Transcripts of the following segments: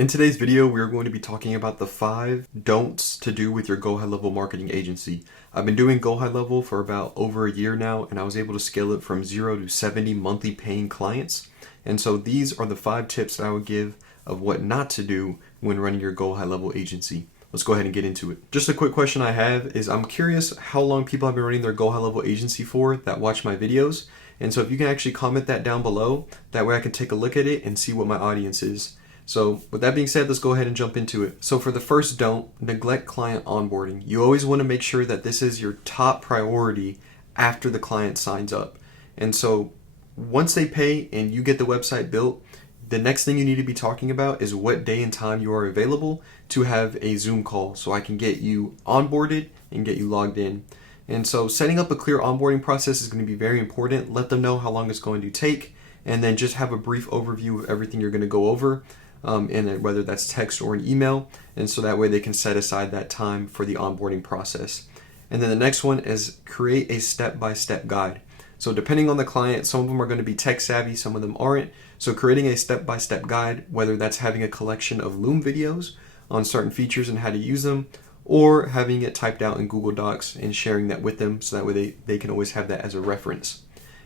In today's video, we're going to be talking about the 5 don'ts to do with your GoHighLevel marketing agency. I've been doing GoHighLevel for about over a year now, and I was able to scale it from 0 to 70 monthly paying clients. And so these are the 5 tips that I would give of what not to do when running your GoHighLevel agency. Let's go ahead and get into it. Just a quick question I have is I'm curious how long people have been running their GoHighLevel agency for that watch my videos. And so if you can actually comment that down below, that way I can take a look at it and see what my audience is. So with that being said, let's go ahead and jump into it. So for the first don't, neglect client onboarding. You always want to make sure that this is your top priority after the client signs up. And so once they pay and you get the website built, the next thing you need to be talking about is what day and time you are available to have a Zoom call so I can get you onboarded and get you logged in. And so setting up a clear onboarding process is going to be very important. Let them know how long it's going to take, and then just have a brief overview of everything you're going to go over. And whether that's text or an email, and so that way they can set aside that time for the onboarding process. And then the next one is create a step-by-step guide. So depending on the client, some of them are going to be tech savvy, some of them aren't. So creating a step-by-step guide, whether that's having a collection of Loom videos on certain features and how to use them, or having it typed out in Google Docs and sharing that with them so that way they can always have that as a reference.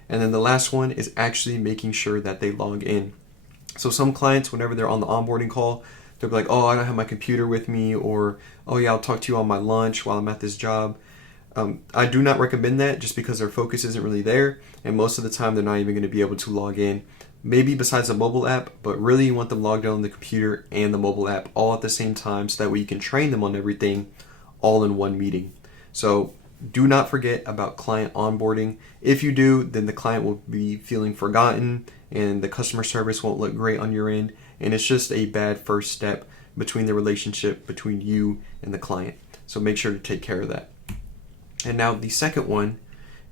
And then the last one is actually making sure that they log in. So some clients, whenever they're on the onboarding call, they'll be like, oh, I don't have my computer with me, or, oh yeah, I'll talk to you on my lunch while I'm at this job. I do not recommend that just because their focus isn't really there, and most of the time they're not even going to be able to log in, maybe besides the mobile app, but really you want them logged in on the computer and the mobile app all at the same time so that way you can train them on everything all in one meeting. So do not forget about client onboarding. If you do, then the client will be feeling forgotten and the customer service won't look great on your end. And it's just a bad first step between the relationship between you and the client. So make sure to take care of that. And now the second one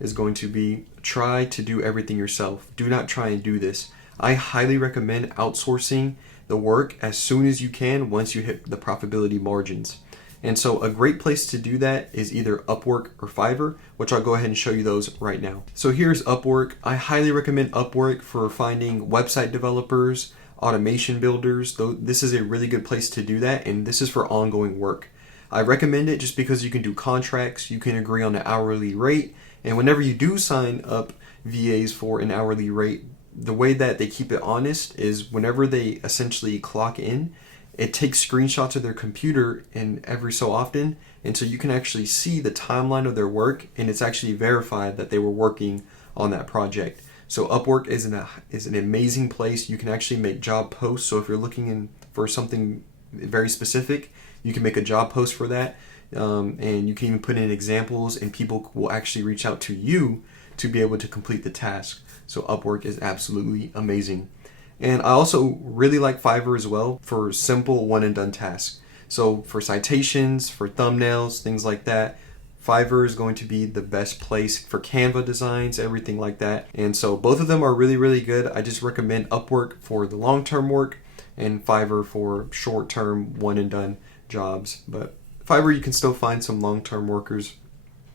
is going to be try to do everything yourself. Do not try and do this. I highly recommend outsourcing the work as soon as you can once you hit the profitability margins. And so a great place to do that is either Upwork or Fiverr, which I'll go ahead and show you those right now. So here's Upwork. I highly recommend Upwork for finding website developers, automation builders. This is a really good place to do that, and this is for ongoing work. I recommend it just because you can do contracts, you can agree on an hourly rate, and whenever you do sign up VAs for an hourly rate, the way that they keep it honest is whenever they essentially clock in, it takes screenshots of their computer and every so often, and so you can actually see the timeline of their work, and it's actually verified that they were working on that project. So Upwork is an amazing place. You can actually make job posts. So if you're looking for something very specific, you can make a job post for that, and you can even put in examples, and people will actually reach out to you to be able to complete the task. So Upwork is absolutely amazing. And I also really like Fiverr as well for simple one and done tasks. So for citations, for thumbnails, things like that, Fiverr is going to be the best place for Canva designs, everything like that. And so both of them are really, really good. I just recommend Upwork for the long-term work and Fiverr for short-term one and done jobs. But Fiverr, you can still find some long-term workers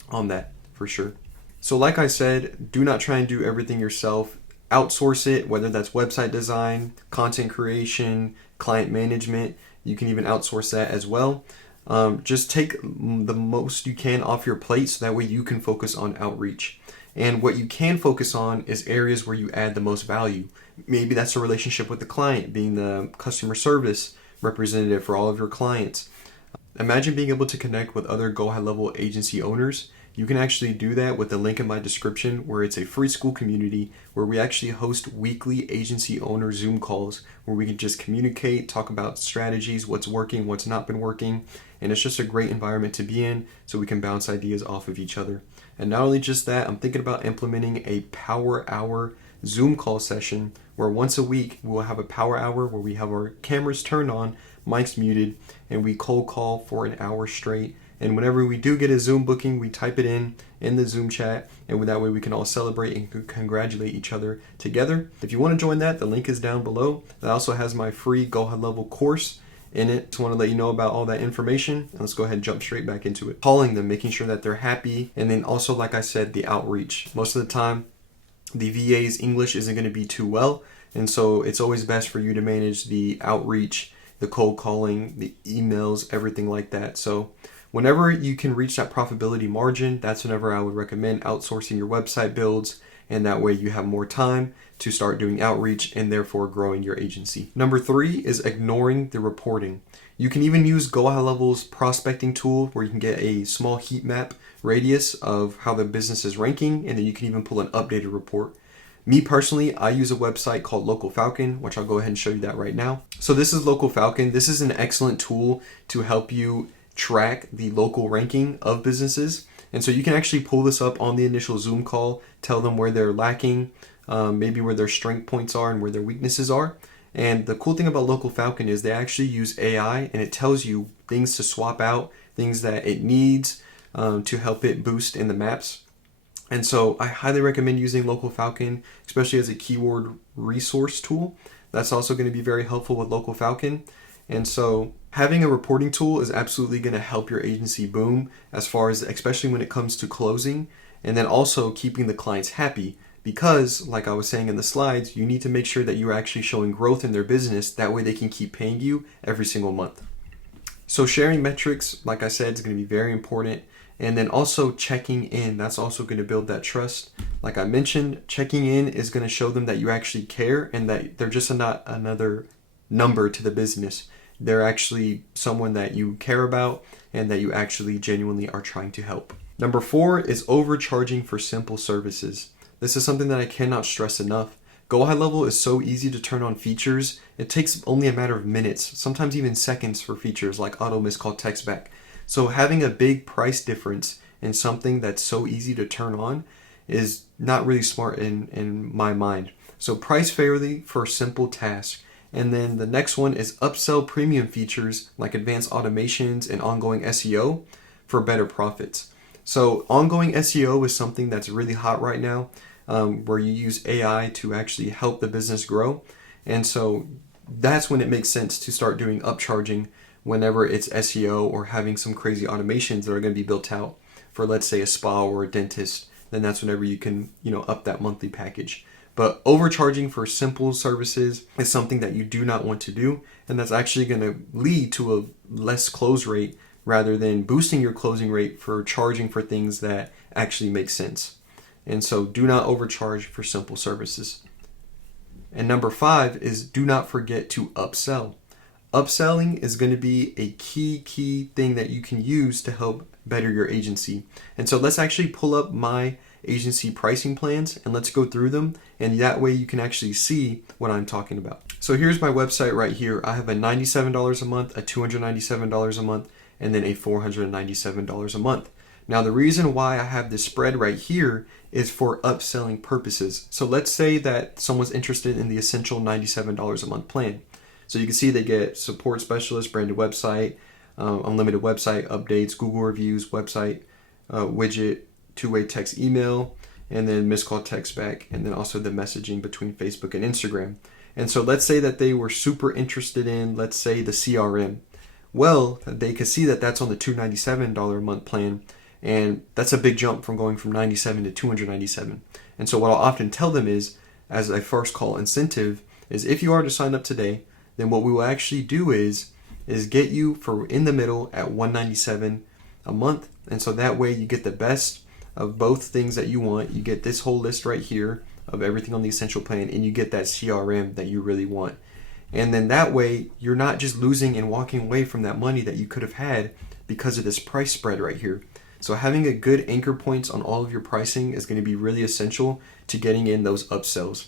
on that for sure. So like I said, do not try and do everything yourself. Outsource it, whether that's website design, content creation, client management. You can even outsource that as well. Just take the most you can off your plate so that way you can focus on outreach. And what you can focus on is areas where you add the most value. Maybe that's a relationship with the client, being the customer service representative for all of your clients. Imagine being able to connect with other GoHighLevel agency owners. You can actually do that with the link in my description, where it's a free school community where we actually host weekly agency owner Zoom calls where we can just communicate, talk about strategies, what's working, what's not been working, and it's just a great environment to be in so we can bounce ideas off of each other. And not only just that, I'm thinking about implementing a power hour Zoom call session where once a week we'll have a power hour where we have our cameras turned on, mics muted, and we cold call for an hour straight. And whenever we do get a Zoom booking, we type it in the Zoom chat, and that way we can all celebrate and congratulate each other together. If you want to join that, the link is down below. That also has my free GoHighLevel course in it. Just want to let you know about all that information. And let's go ahead and jump straight back into it. Calling them, making sure that they're happy, and then also, like I said, the outreach. Most of the time, the VA's English isn't going to be too well, and so it's always best for you to manage the outreach the cold calling, the emails, everything like that. So whenever you can reach that profitability margin, that's whenever I would recommend outsourcing your website builds, and that way you have more time to start doing outreach and therefore growing your agency. Number 3 is ignoring the reporting. You can even use GoHighLevel's prospecting tool where you can get a small heat map radius of how the business is ranking, and then you can even pull an updated report. Me personally, I use a website called Local Falcon, which I'll go ahead and show you that right now. So this is Local Falcon. This is an excellent tool to help you track the local ranking of businesses. And so you can actually pull this up on the initial Zoom call, tell them where they're lacking, maybe where their strength points are and where their weaknesses are. And the cool thing about Local Falcon is they actually use AI, and it tells you things to swap out, things that it needs to help it boost in the maps. And so I highly recommend using Local Falcon, especially as a keyword resource tool. That's also going to be very helpful with Local Falcon. And so having a reporting tool is absolutely going to help your agency boom, as far as especially when it comes to closing, and then also keeping the clients happy. Because, like I was saying in the slides, you need to make sure that you're actually showing growth in their business. That way they can keep paying you every single month. So sharing metrics, like I said, is going to be very important. And then also checking in, that's also going to build that trust. Like I mentioned, checking in is going to show them that you actually care and that they're just not another number to the business. They're actually someone that you care about and that you actually genuinely are trying to help. Number 4 is overcharging for simple services. This is something that I cannot stress enough. GoHighLevel is so easy to turn on features. It takes only a matter of minutes, sometimes even seconds for features like auto missed call text back. So having a big price difference in something that's so easy to turn on is not really smart in my mind. So price fairly for simple tasks. And then the next one is upsell premium features like advanced automations and ongoing SEO for better profits. So ongoing SEO is something that's really hot right now, where you use AI to actually help the business grow. And so that's when it makes sense to start doing upcharging whenever it's SEO or having some crazy automations that are going to be built out for, let's say, a spa or a dentist. Then that's whenever you can, up that monthly package. But overcharging for simple services is something that you do not want to do, and that's actually going to lead to a less close rate rather than boosting your closing rate for charging for things that actually make sense. And so do not overcharge for simple services. And number 5 is do not forget to upsell. Upselling is going to be a key thing that you can use to help better your agency. And so let's actually pull up my agency pricing plans and let's go through them, and that way you can actually see what I'm talking about. So here's my website right here. I have a $97 a month, a $297 a month, and then a $497 a month. Now the reason why I have this spread right here is for upselling purposes. So let's say that someone's interested in the essential $97 a month plan. So you can see they get support specialist, branded website, unlimited website updates, Google reviews, website widget, two-way text email, and then missed call text back, and then also the messaging between Facebook and Instagram. And so let's say that they were super interested in, let's say, the CRM. Well, they could see that that's on the $297 a month plan, and that's a big jump from going from $97 to $297. And so what I'll often tell them is, as a first call incentive, is if you are to sign up today, then what we will actually do is get you for in the middle at $197 a month. And so that way you get the best of both things that you want. You get this whole list right here of everything on the essential plan, and you get that CRM that you really want. And then that way you're not just losing and walking away from that money that you could have had because of this price spread right here. So having a good anchor points on all of your pricing is going to be really essential to getting in those upsells.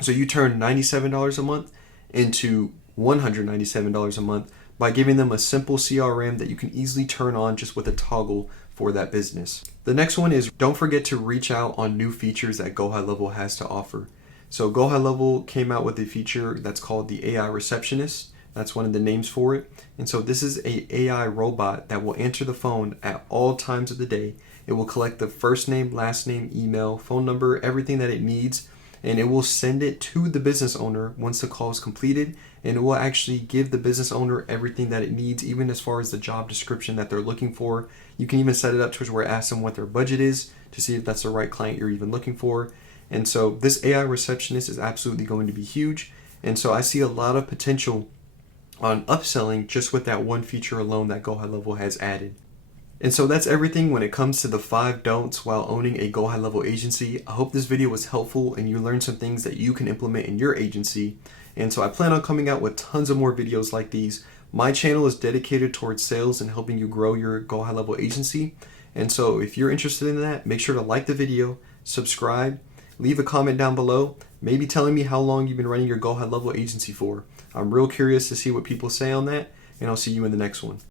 So you turn $97 a month into $197 a month by giving them a simple CRM that you can easily turn on just with a toggle for that business. The next one is don't forget to reach out on new features that GoHighLevel has to offer. So GoHighLevel came out with a feature that's called the AI Receptionist. That's one of the names for it. And so this is a AI robot that will answer the phone at all times of the day. It will collect the first name, last name, email, phone number, everything that it needs, and it will send it to the business owner once the call is completed, and it will actually give the business owner everything that it needs, even as far as the job description that they're looking for. You can even set it up to where it asks them what their budget is to see if that's the right client you're even looking for. And so this AI receptionist is absolutely going to be huge. And so I see a lot of potential on upselling just with that one feature alone that GoHighLevel has added. And so that's everything when it comes to the 5 don'ts while owning a GoHighLevel agency. I hope this video was helpful and you learned some things that you can implement in your agency. And so I plan on coming out with tons of more videos like these. My channel is dedicated towards sales and helping you grow your GoHighLevel agency. And so if you're interested in that, make sure to like the video, subscribe, leave a comment down below, maybe telling me how long you've been running your GoHighLevel agency for. I'm real curious to see what people say on that, and I'll see you in the next one.